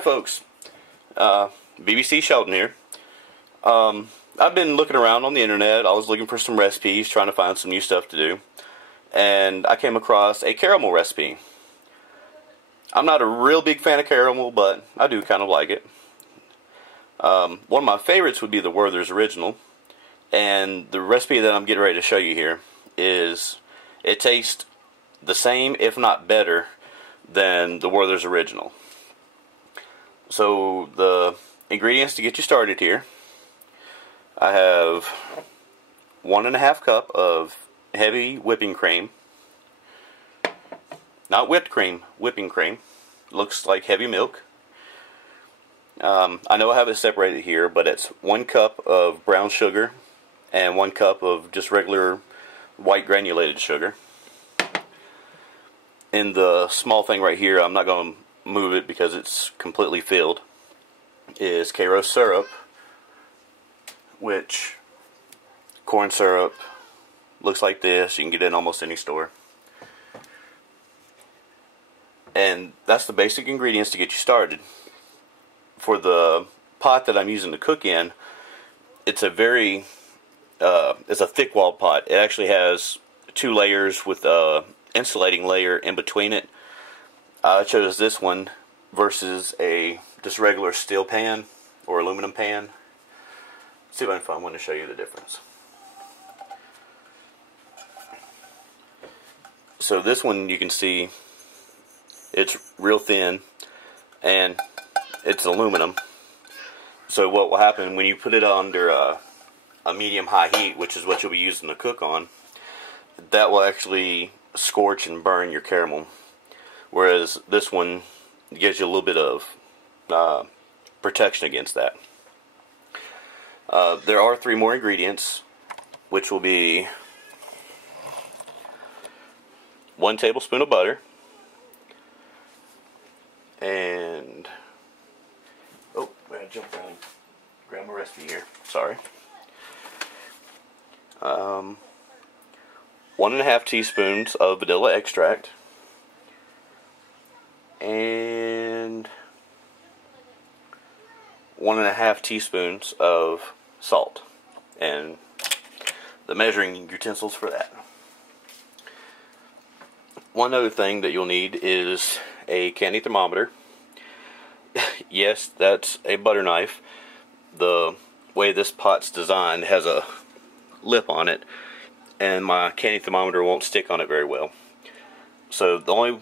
Hi folks, BBC Sheldon here. I've been looking around on the internet. I was looking for some recipes, trying to find some new stuff to do, and I came across a caramel recipe. I'm not a real big fan of caramel, but I do kind of like it. One of my favorites would be the Werther's Original, and the recipe that I'm getting ready to show you here it tastes the same, if not better, than the Werther's Original. So the ingredients to get you started here: I have 1.5 cup of heavy whipping cream. Not whipped cream, whipping cream. Looks like heavy milk. I know I have it separated here, but it's 1 cup of brown sugar and 1 cup of just regular white granulated sugar. In the small thing right here, I'm not going to move it because it's completely filled, is Karo syrup, which corn syrup looks like this. You can get it in almost any store. And that's the basic ingredients to get you started. For the pot that I'm using to cook in, it's a thick-walled pot. It actually has 2 layers with a insulating layer in between it. I chose this one versus a just regular steel pan or aluminum pan. Let's see if I can find one to show you the difference. So this one, you can see it's real thin and it's aluminum. So what will happen when you put it under a medium-high heat, which is what you'll be using to cook on, that will actually scorch and burn your caramel. Whereas this one gives you a little bit of protection against that. There are 3 more ingredients, which will be 1 tablespoon of butter, and I gotta jump down and grab my recipe here. Sorry. 1.5 teaspoons of vanilla extract, and 1.5 teaspoons of salt, and the measuring utensils for that. One other thing that you'll need is a candy thermometer. Yes, that's a butter knife. The way this pot's designed has a lip on it, and my candy thermometer won't stick on it very well. So the only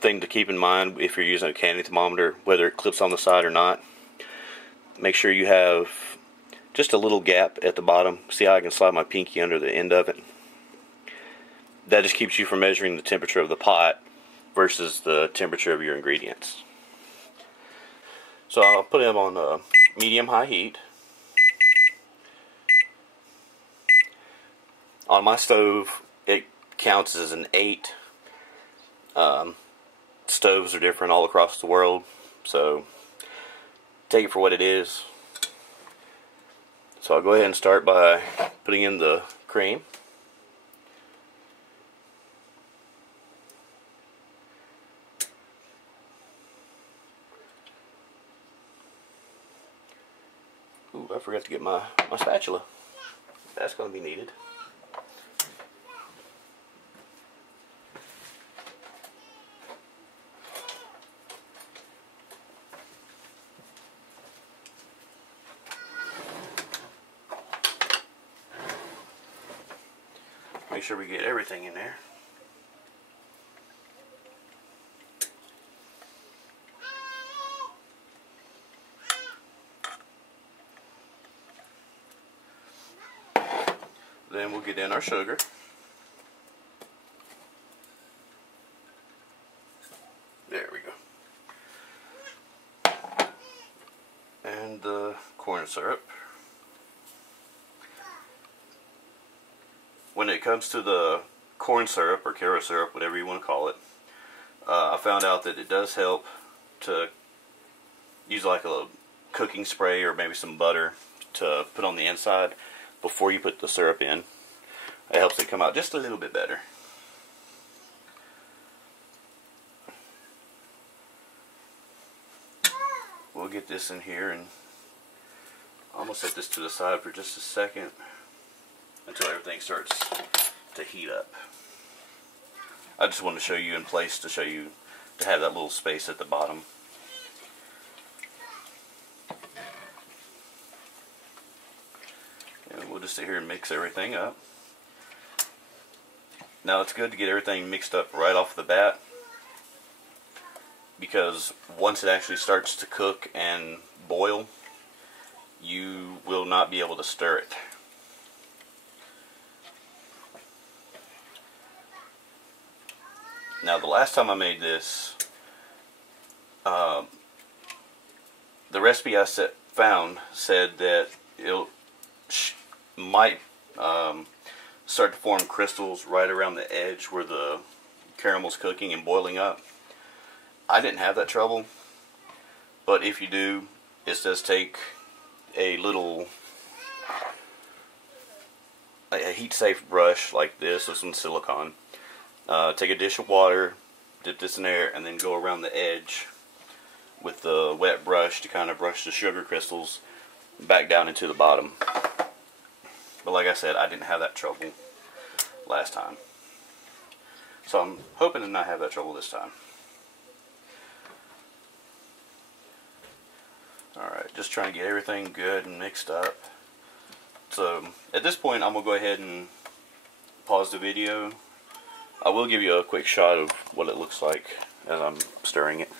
thing to keep in mind if you're using a candy thermometer, whether it clips on the side or not, make sure you have just a little gap at the bottom. See how I can slide my pinky under the end of it? That just keeps you from measuring the temperature of the pot versus the temperature of your ingredients. So I'll put them on medium-high heat. On my stove, it counts as an 8. Stoves are different all across the world, so take it for what it is. So I'll go ahead and start by putting in the cream. Ooh, I forgot to get my spatula. That's going to be needed. Make sure we get everything in there. Then we'll get in our sugar. There we go. And the corn syrup. When it comes to the corn syrup or Karo syrup, whatever you want to call it, I found out that it does help to use like a cooking spray or maybe some butter to put on the inside before you put the syrup in. It helps it come out just a little bit better. we'll get this in here, and I'm going to set this to the side for just a second until everything starts to heat up. I just wanted to show you in place to show you to have that little space at the bottom. And we'll just sit here and mix everything up. Now it's good to get everything mixed up right off the bat, because once it actually starts to cook and boil, you will not be able to stir it. Now the last time I made this, the recipe I found said that it might start to form crystals right around the edge where the caramel's cooking and boiling up. I didn't have that trouble, but if you do, it does take a little heat safe brush like this with some silicone. Take a dish of water, dip this in there, and then go around the edge with the wet brush to kind of brush the sugar crystals back down into the bottom. But like I said, I didn't have that trouble last time, so I'm hoping to not have that trouble this time. Alright, just trying to get everything good and mixed up. So at this point I'm going to go ahead and pause the video. I will give you a quick shot of what it looks like as I'm stirring it.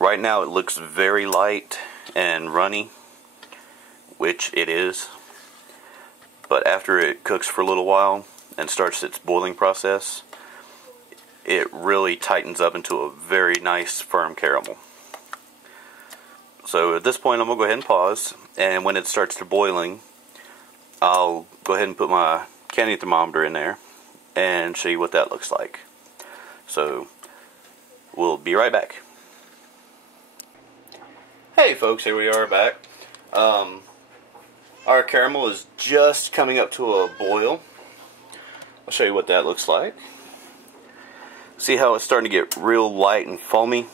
Right now it looks very light and runny, which it is. But after it cooks for a little while and starts its boiling process, it really tightens up into a very nice firm caramel. So at this point I'm going to go ahead and pause, and when it starts to boiling, I'll go ahead and put my candy thermometer in there and show you what that looks like. So we'll be right back. Hey folks, here we are back. Our caramel is just coming up to a boil. I'll show you what that looks like. See how it's starting to get real light and foamy?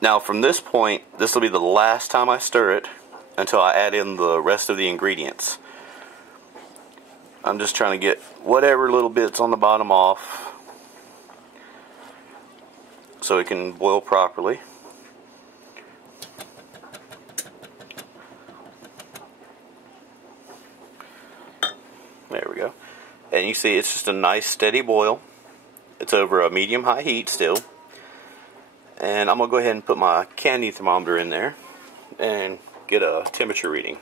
Now from this point, this will be the last time I stir it until I add in the rest of the ingredients. I'm just trying to get whatever little bits on the bottom off so it can boil properly. There we go. And you see it's just a nice steady boil. It's over a medium-high heat still. And I'm going to go ahead and put my candy thermometer in there and get a temperature reading.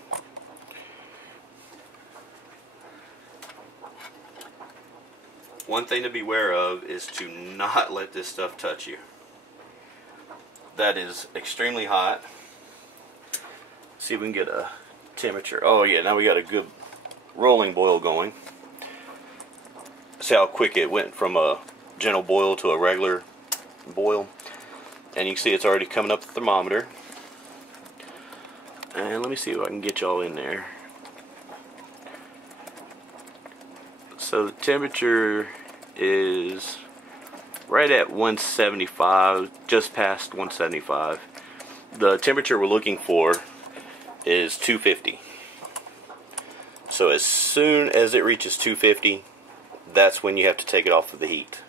One thing to be aware of is to not let this stuff touch you. That is extremely hot. See if we can get a temperature. Oh yeah, now we got a good rolling boil going. See how quick it went from a gentle boil to a regular boil. And you can see it's already coming up the thermometer. And let me see if I can get y'all in there. So the temperature is right at 175, just past 175. The temperature we're looking for is 250. So as soon as it reaches 250, that's when you have to take it off of the heat.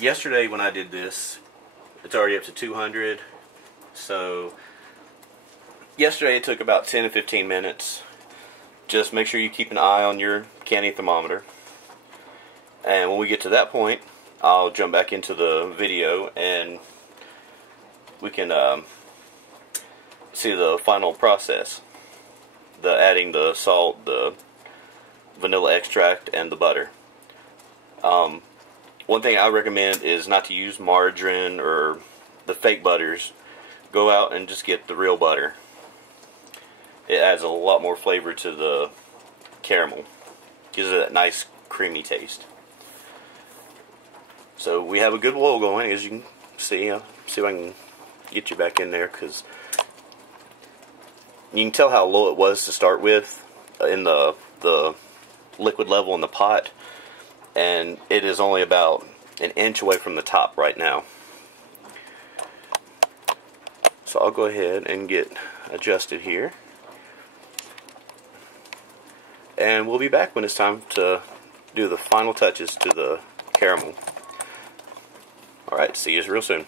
Yesterday when I did this, it's already up to 200. So yesterday it took about 10 to 15 minutes. Just make sure you keep an eye on your candy thermometer. And when we get to that point, I'll jump back into the video and we can see the final process. The adding the salt, the vanilla extract, and the butter. One thing I recommend is not to use margarine or the fake butters. Go out and just get the real butter. It adds a lot more flavor to the caramel. Gives it that nice creamy taste. So we have a good boil going, as you can see. See if I can get you back in there, because you can tell how low it was to start with in the liquid level in the pot, and it is only about an inch away from the top right now. So I'll go ahead and get adjusted here, and we'll be back when it's time to do the final touches to the caramel. Alright, see you real soon.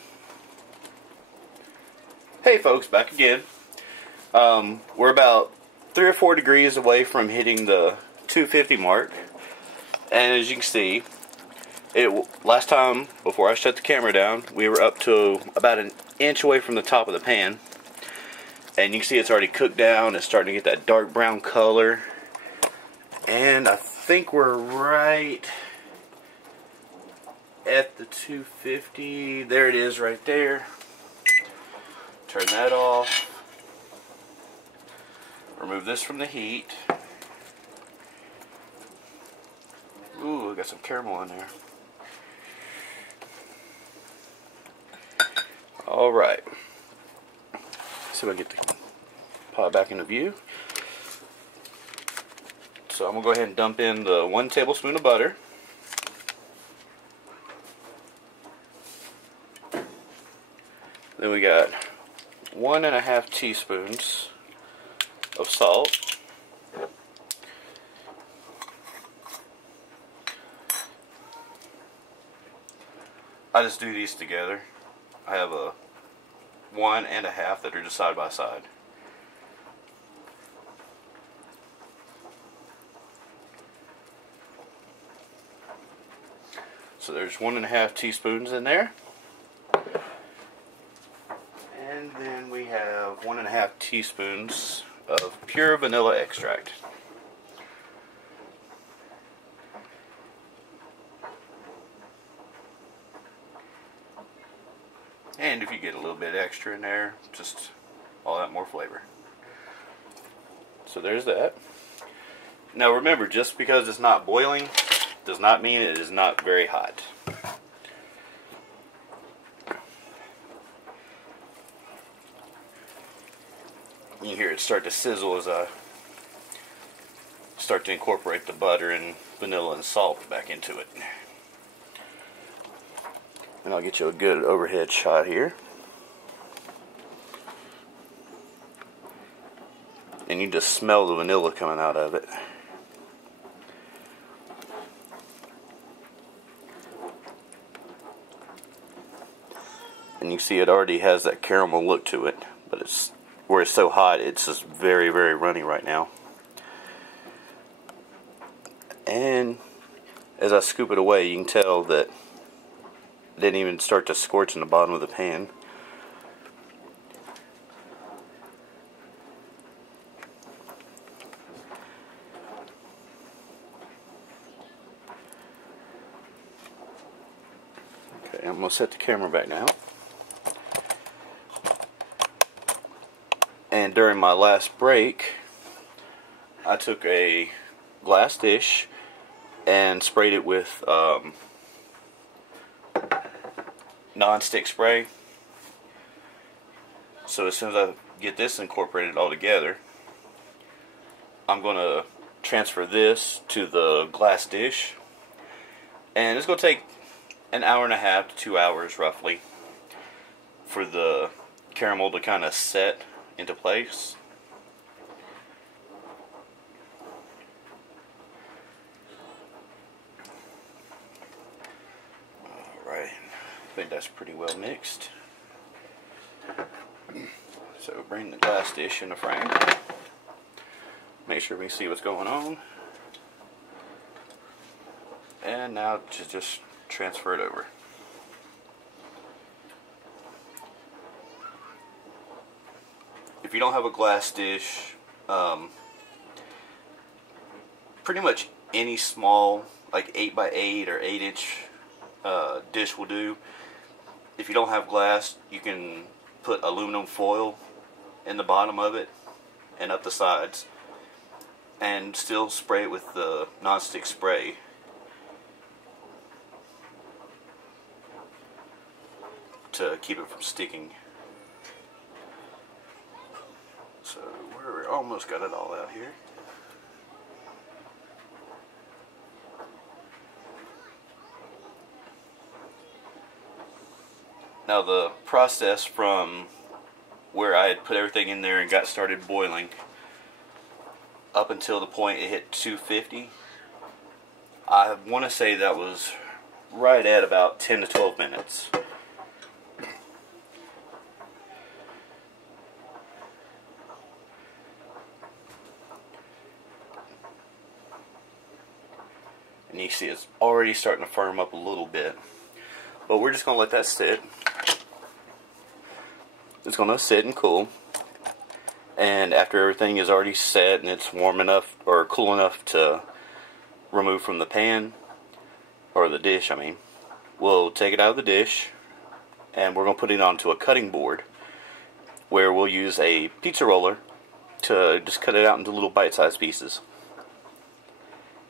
Hey folks, back again. We're about 3 or 4 degrees away from hitting the 250 mark, and as you can see, last time before I shut the camera down, we were up to about an inch away from the top of the pan, and you can see it's already cooked down. It's starting to get that dark brown color, and I think we're right at the 250. There it is right there. Turn that off. Remove this from the heat. Ooh, I got some caramel in there. Alright. See if I get the pot back into view. So I'm going to go ahead and dump in the 1 tablespoon of butter. Then we got 1.5 teaspoons of salt. I just do these together. I have a 1.5 that are just side by side. So there's 1.5 teaspoons in there. And then we have 1.5 teaspoons of pure vanilla extract. And if you get a little bit extra in there, just all that more flavor. So there's that. Now remember, just because it's not boiling does not mean it is not very hot. You hear it start to sizzle as I start to incorporate the butter and vanilla and salt back into it. And I'll get you a good overhead shot here. And you just smell the vanilla coming out of it. And you see it already has that caramel look to it, but it's where it's so hot, it's just very, very runny right now. And as I scoop it away, you can tell that it didn't even start to scorch in the bottom of the pan. Okay, I'm going to set the camera back now. And during my last break, I took a glass dish and sprayed it with non-stick spray. So as soon as I get this incorporated all together, I'm going to transfer this to the glass dish, and it's going to take an hour and a half to 2 hours roughly for the caramel to kind of set into place. Alright, I think that's pretty well mixed. So bring the glass dish in the frame. Make sure we can see what's going on. And now just transfer it over. If you don't have a glass dish, pretty much any small, like 8x8 or 8-inch dish will do. If you don't have glass, you can put aluminum foil in the bottom of it and up the sides, and still spray it with the non-stick spray. To keep it from sticking. So we're almost got it all out here. Now the process from where I had put everything in there and got started boiling up until the point it hit 250, I want to say that was right at about 10 to 12 minutes. And you see it's already starting to firm up a little bit. But we're just going to let that sit. It's going to sit and cool. And after everything is already set and it's warm enough or cool enough to remove from the pan, or the dish I mean, we'll take it out of the dish and we're going to put it onto a cutting board where we'll use a pizza roller to just cut it out into little bite-sized pieces.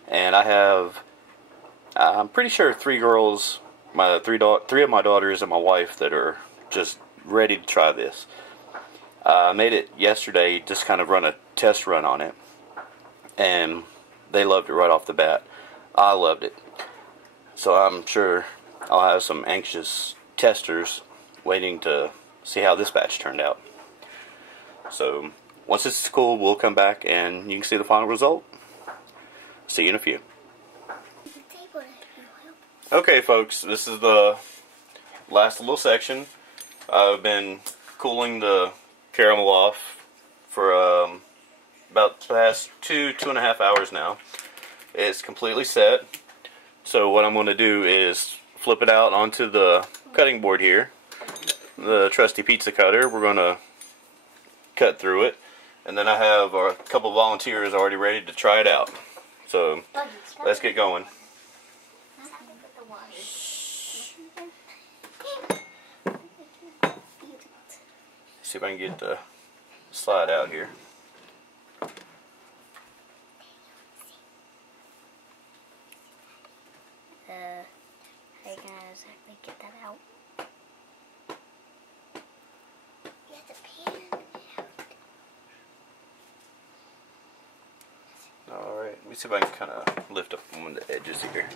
And I have, I'm pretty sure 3 girls, my three of my daughters and my wife that are just ready to try this. I made it yesterday, just kind of run a test run on it, and they loved it right off the bat. I loved it. So I'm sure I'll have some anxious testers waiting to see how this batch turned out. So once it's cool, we'll come back and you can see the final result. See you in a few. Okay folks, this is the last little section. I've been cooling the caramel off for about the past 2.5 hours now. It's completely set. So what I'm going to do is flip it out onto the cutting board here. The trusty pizza cutter. We're going to cut through it. And then I have a couple of volunteers already ready to try it out. So let's get going. See if I can get the slide out here. How are you gonna exactly get that out? You have to pan it out. Alright, let me see if I can kind of lift up one of the edges here.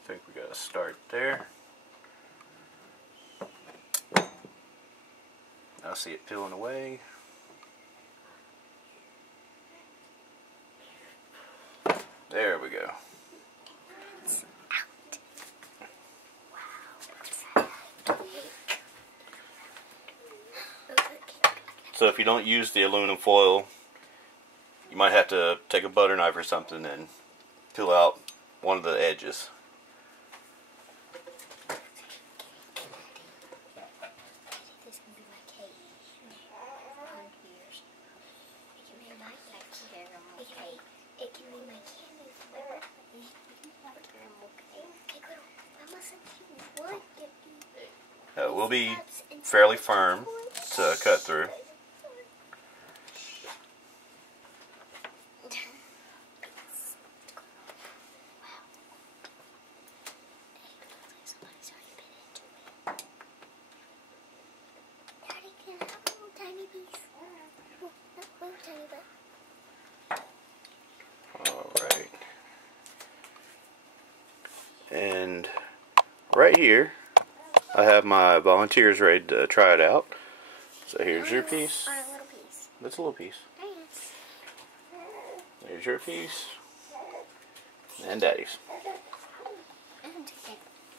I think we got to start there. I see it peeling away. There we go. It's out. Wow. So if you don't use the aluminum foil, you might have to take a butter knife or something and peel out one of the edges. It will be fairly firm to cut through. Alright. And right here I have my volunteers ready to try it out. So here's your piece. That's a little piece. There's your piece. And Daddy's.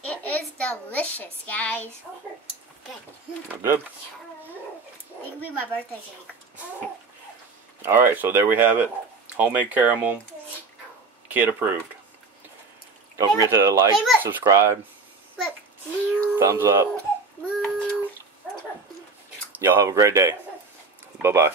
It is delicious, guys. We're good. It can be my birthday cake. Alright, so there we have it. Homemade caramel. Kid approved. Don't forget to like, subscribe. Look. Thumbs up. Y'all have a great day. Bye-bye.